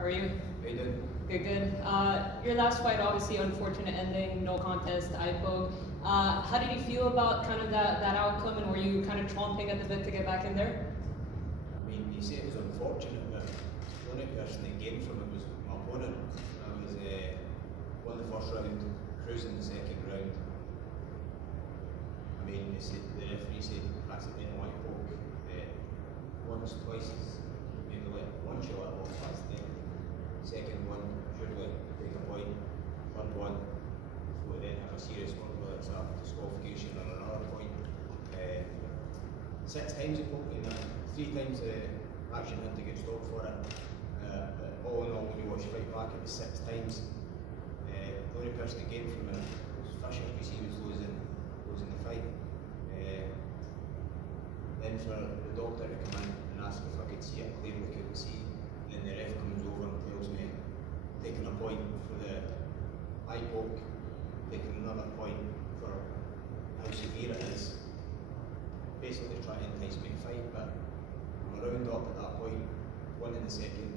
How are you? How you doing? Good, good. Your last fight, obviously unfortunate ending, no contest, IPO. How did you feel about kind of that outcome, and were you kind of chomping at the bit to get back in there? I mean, you say it was unfortunate, but the only person that gained from it was my opponent. I was won the first round, cruising the second round. I mean, the referee said accidental white poke once, twice, maybe like one shot at one pass there. Second one, should like take a point. Third one, before then have a serious one, whether it's a disqualification or another point. 6 times it poked me, and 3 times action had to get stopped for it. But all in all, when you watch the fight back, it was 6 times. The only person that gained from it was Fisher, because he was losing the fight. Then for the doctor to come in and ask if I could see it, clearly couldn't see. And then the ref comes over and tells me, taking a point for the eye poke, taking another point for how severe it is. Basically trying to entice me to fight, but I'm a round up at that point, 1 in the second.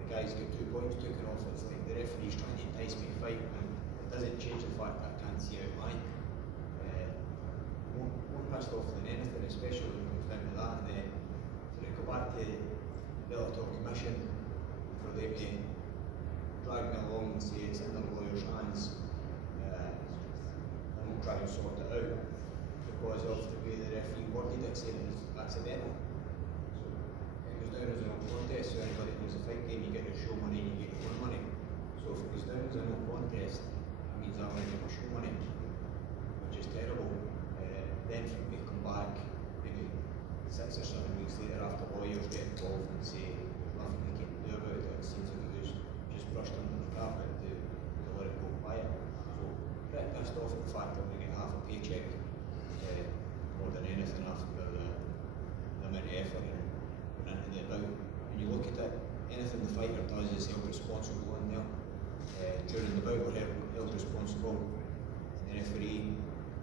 The guy's got 2 points taken off. It's like the referee's trying to entice me to fight, and it doesn't change the fact that I can't see out line. More pissed off than anything, especially when it comes down to that. And then to go back to the Bellator commission for them to drag me along and say it's in the lawyer's hands, and we'll try and sort it out because of the way the referee worded it, saying it was accidental. So it goes down as a no contest, so anybody who wins a fight game, you get your show money and you get your own money. So if it goes down as a no contest, that means I'm going to get my show money, which is terrible. Then for me to come back maybe 6 or 7 weeks later after lawyers get involved and say nothing they can do about it, it seems like it was just brushed under the carpet to let it go quiet. So pretty pissed off at the fact that I'm going to get half a paycheck more than anything after the amount of effort and put into the bout. When you look at it, anything the fighter does is held responsible in there. During the bout we're held responsible, and the referee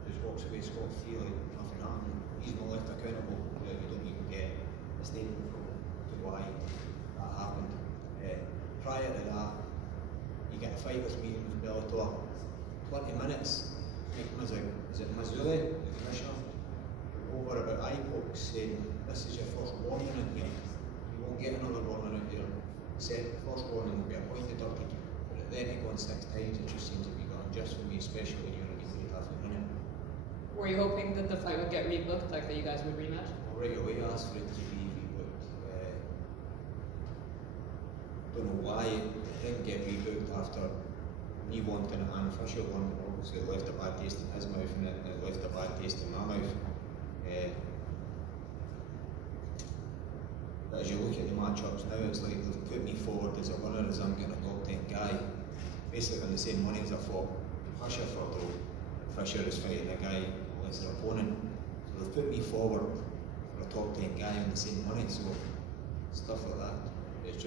just walks away scot-free like nothing happened. He's not left accountable. We don't even get a statement from to why that happened. Prior to that, you get a fighters meeting with Bellator, 20 minutes. Is it Mazzulli, the commissioner, over about eye pokes, saying this is your first warning in here. You won't get another warning in here. Said the first warning will be appointed or but then it going 6 times, it just seems to be unjust for me, especially when you're only getting half a minute. Were you hoping that the fight would get rebooked, like that you guys would rematch? Right away I asked for it to be rebooked. Don't know why it didn't get rebooked after me wanting it and Fisher one. Obviously it left a bad taste in his mouth and it left a bad taste in my mouth. But as you look at the matchups now, it's like they've put me forward as a winner as I'm getting a top 10 guy. Basically on the same money as I fought Fisher for, though. Fisher is fighting a guy as their opponent. So they've put me forward for a top 10 guy on the same money, so stuff like that, it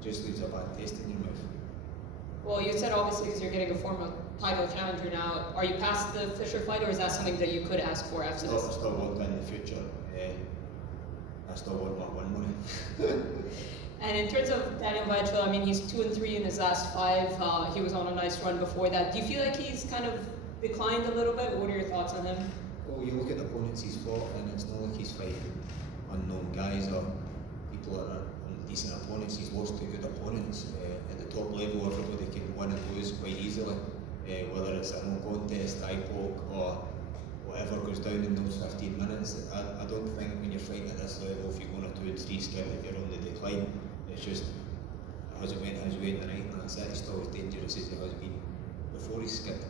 just leaves a bad taste in your mouth. Well, you said obviously because you're getting a former title challenger now, are you past the Fisher fight, or is that something that you could ask for after this? I still want that in the future. I still want my win money. And in terms of Daniel Whiteford, I mean, he's 2-3 in his last 5. He was on a nice run before that. Do you feel like he's kind of declined a little bit? What are your thoughts on him? Well, you look at the opponents he's fought, and it's not like he's fighting unknown guys or people that are decent opponents. He's lost to good opponents. At the top level, everybody can win and lose quite easily. Whether it's a no contest, eye poke, or whatever goes down in those 15 minutes. I don't think when you're fighting at this level, if you're going a 2-3 skip, if you're on the decline, it's just how's it went the night, and that's it. He's still as dangerous as he has been before he skipped.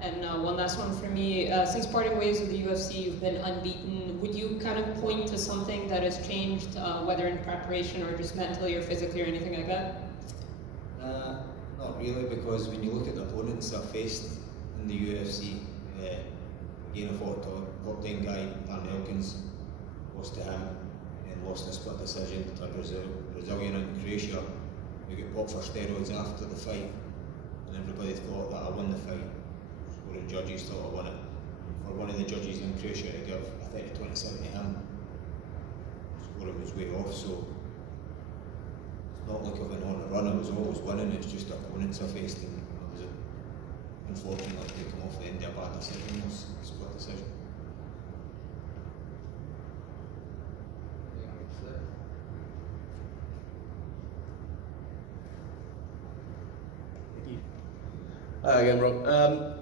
And one last one for me. Since parting ways with the UFC, you've been unbeaten. Would you kind of point to something that has changed, whether in preparation or just mentally or physically or anything like that? Not really, because when you look at the opponents I've faced in the UFC, again I fought top 10 guy, Dan Elkins, lost to him, and lost a split decision to a Brazilian in Croatia. We got popped for steroids after the fight, and everybody thought that I won the fight. Scoring judges thought I won it. For one of the judges in Croatia to give a 30-27 to him, scoring was way off, so not like I've been on a run, I was always winning, it's just opponents I faced, and I was unfortunately to come off the end of a bad decision, was a split decision. Hi again, Rob.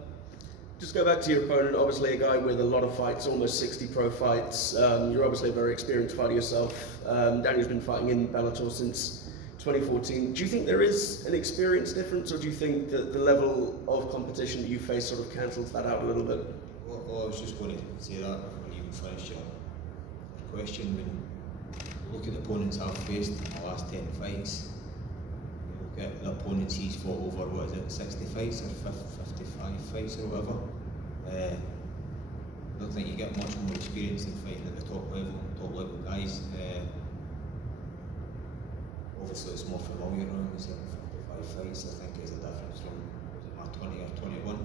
Just go back to your opponent, obviously a guy with a lot of fights, almost 60 pro fights. You're obviously a very experienced fighter yourself. Daniel's been fighting in Bellator since 2014. Do you think there is an experience difference, or do you think that the level of competition that you face sort of cancels that out a little bit? Well, I was just going to say that before you even finish your question. When you look at the opponents I've faced in the last 10 fights, you look at the opponents he's fought over, what is it, 60 fights or 55 fights or whatever. I don't think you get much more experience than fighting at the top level guys. Obviously it's more familiar now, we said 55 fights I think is a difference from my 20 or 21.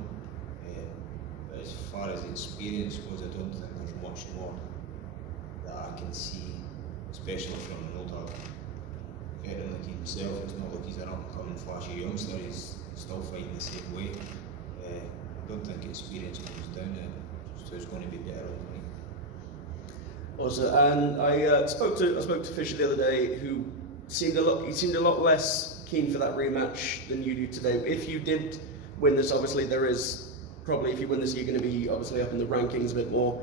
But as far as experience goes, I don't think there's much more that I can see, especially from an older veteran like himself. It's not like he's an up-and-coming flashy youngster, he's still fighting the same way. I don't think experience comes down to it, so it's going to be better than me. Also, and I spoke to Fisher the other day, who seemed a lot less keen for that rematch than you do today. If you did win this, obviously there is probably, if you win this, you're going to be obviously up in the rankings a bit more.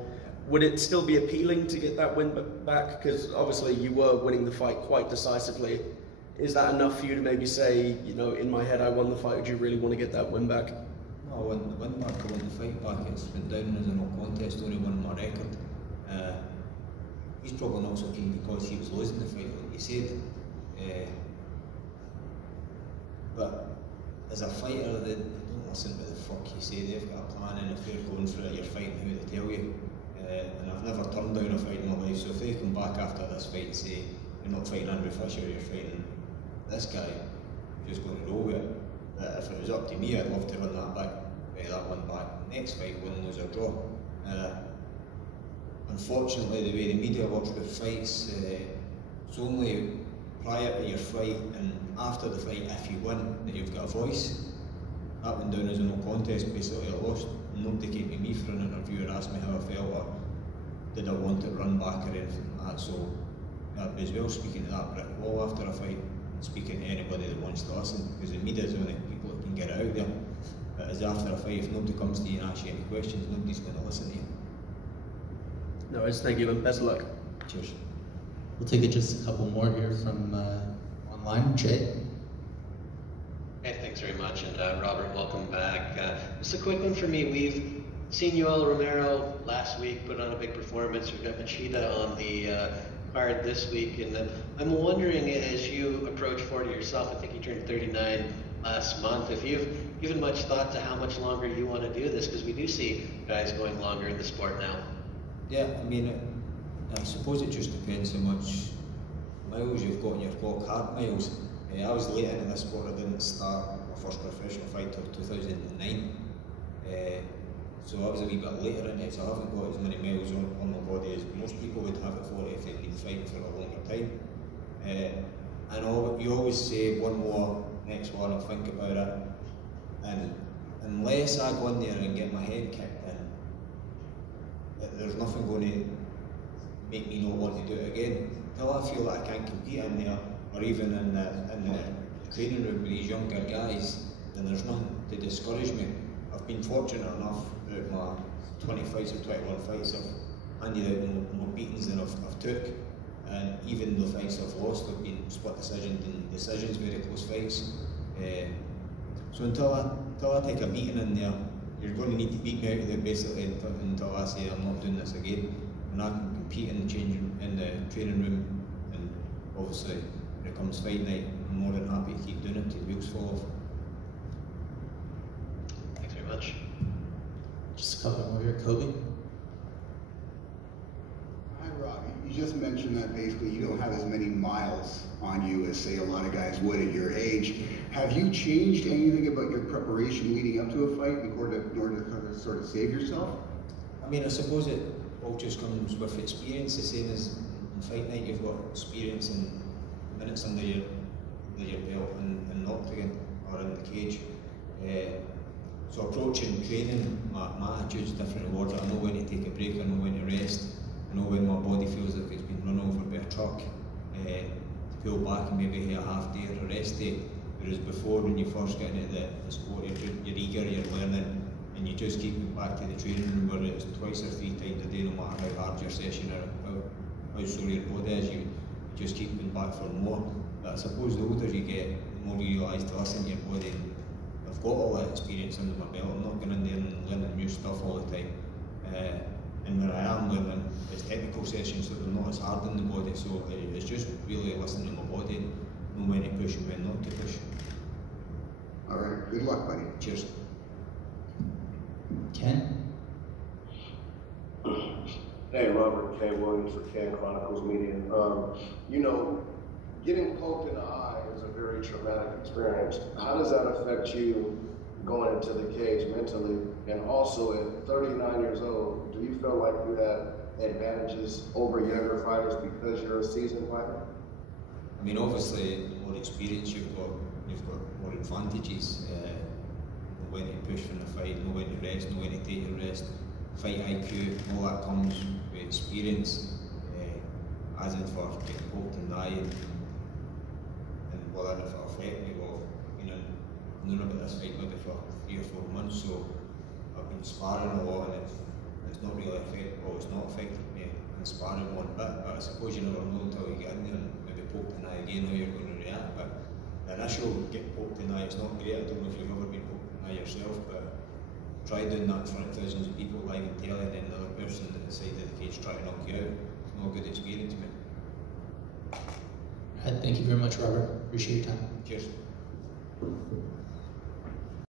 Would it still be appealing to get that win back? Because obviously you were winning the fight quite decisively. Is that enough for you to maybe say, you know, in my head I won the fight, would you really want to get that win back? No, I won the win back, I won the fight back. It's been down as a no contest, only won my record. He's probably not so keen because he was losing the fight, like you said. But as a fighter, they don't listen to the fuck you say. They've got a plan, and if they're going through it, you're fighting who they tell you. And I've never turned down a fight in my life, so if they come back after this fight and say, you're not fighting Andrew Fisher, you're fighting this guy, you're just going to roll with it. If it was up to me, I'd love to win that back, that one back. Next fight, win, lose or draw. Unfortunately, the way the media works with fights, it's only prior to your fight and after the fight, if you win, that you've got a voice. That went down as a no contest, basically I lost. Nobody came to me for an interview or asked me how I felt or did I want it run back or anything like that. So I'd be as well speaking to that brick wall after a fight, speaking to anybody that wants to listen, because the media is the only people that can get it out there. But as after a fight, if nobody comes to you and asks you any questions, nobody's going to listen to you. No worries, thank you, and best of luck. Cheers. We'll take just a couple more here from online. Jay? Hey, thanks very much, and Robert, welcome back. Just a quick one for me. We've seen Yoel Romero last week put on a big performance. We've got Machida on the card this week, and I'm wondering, as you approach 40 yourself, I think you turned 39 last month, if you've given much thought to how much longer you want to do this, because we do see guys going longer in the sport now. Yeah, I mean, I suppose it just depends how much miles you've got in your clock, hard miles. I was late into this sport, I didn't start my first professional fight till 2009. So I was a wee bit later in it, so I haven't got as many miles on my body as most people would have at 40 if they've been fighting for a longer time. And you always say one more, next one, I'll think about it. And unless I go in there and get my head kicked in, there's nothing going to make me not want to do it again. Until I feel that I can't compete in there, or even in the training room with these younger guys, then there's nothing to discourage me. I've been fortunate enough throughout my 20 fights or 21 fights, I've handed out more beatings than I've took. And even the fights I've lost have been split decisions and decisions, very close fights. So until I take a beating in there, you're going to need to beat me out of there basically until I say I'm not doing this again. And I can compete in the training room, and obviously when it comes fight night, I'm more than happy to keep doing it till the wheels fall off. Thanks very much. Just a couple more here. Kobe? Hi, Rob. You just mentioned that basically you don't have as many miles on you as, say, a lot of guys would at your age. Have you changed anything about your preparation leading up to a fight in order to sort of save yourself? I mean, I suppose it all just comes with experience, the same as in fight night. You've got experience and minutes under your your belt in the octagon or in the cage. So approaching training, my attitude's different towards it. I know when to take a break, I know when to rest, I know when my body feels like it's been run over by a truck, to pull back and maybe have a half day or a rest day. Whereas before, when you first get into the sport, you're eager, you're learning, and you just keep going back to the training room, whether it's twice or 3 times a day, no matter how hard your session or how sore your body is, you just keep going back for more. But I suppose the older you get, the more you realise to listen to your body. I've got all that experience under my belt. I'm not going in there and learning new stuff all the time. And where I am learning is technical sessions, so they're not as hard on the body. So it's just really listening to my body, know when to push and when not to push. All right, good luck, buddy. Cheers. Ken? Hey, Robert K. Williams for Can Chronicles Media. You know, getting poked in the eye is a very traumatic experience. How does that affect you going into the cage mentally? And also, at 39 years old, do you feel like you have advantages over younger fighters because you're a seasoned fighter? I mean, obviously, the more experience you've got more advantages. Know when to push from the fight, know when to rest, know when to take your rest. Fight IQ, all that comes with experience. As in for getting poked in the eye and whether if it affect me, well, you know, I've known about this fight maybe for 3 or 4 months, so I've been sparring a lot, and it's not really it's not affected me in sparring one bit, but I suppose you never know until you get in there and maybe poked in the eye again how you're going to react. But the initial get poked in the eye, it's not great. I don't know if you've ever been poked in the eye yourself, but try doing that in front of thousands of people live and telling, and then another person at the side of the cage trying to knock you out. It's not a good experience, mate. Thank you very much, Robert. Appreciate your time. Cheers.